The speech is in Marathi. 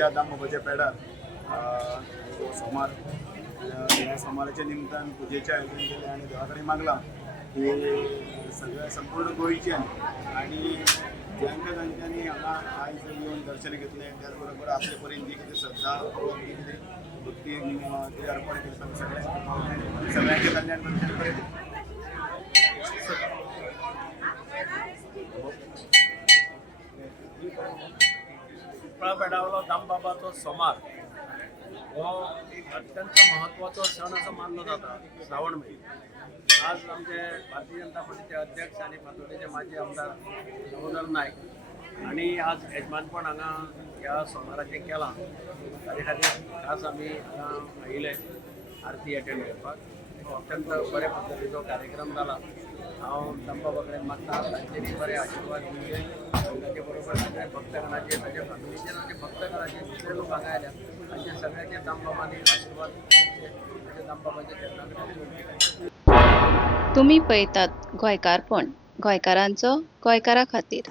गोंयच्या दामबाबाच्या पेडार सोमार ह्या सोमाराच्या निमतान पुजेचे आयोजन केले आणि देवा कडेन मागलां की सगळ्या संपूर्ण गोंयच्यान आणि ज्यांच्या तांच्यांनी हांगा आयज येवन दर्शन घेतलें त्याच बरोबर आपले परीन जी कितें श्रद्धा जी कितें भक्ती ती अर्पण करता सगळ्यांचे कल्याण करता बरें पिंपळा पेडावलो दामबाबाचो सोमार हो एक अत्यंत महत्वाचो सण असो मानलो जाता श्रावण महिना। आज आमचे भारतीय जनता पार्टीचे अध्यक्ष आणि फातोर्डेचे माजी आमदार दामोदर नायक आणि आज यजमानपण हांगा ह्या सोमाराचें केलां ताचे खातीर खास आमी हांगा आयिल्ले आरती अटेंड करपाक। अत्यंत बरे पद्दतीचो कार्यक्रम जाला। हांव दामबाबा कडेन मागता तांचेनी बरे आशिर्वाद दिवचे ताचे बरोबर सगळे भक्तगणाचे ताचे फॅमिलीचे ताचे भक्तगणाचे दुसरे लोक हांगा आयल्या तांचे सगळ्यांचे दामबाबांनी आशिर्वाद दिवचे ताचे दामबाबाचे चरणां कडेन तुम्ही पळयतात गोंयकारपण, गोंयकारांचो गोंयकारा खातीर।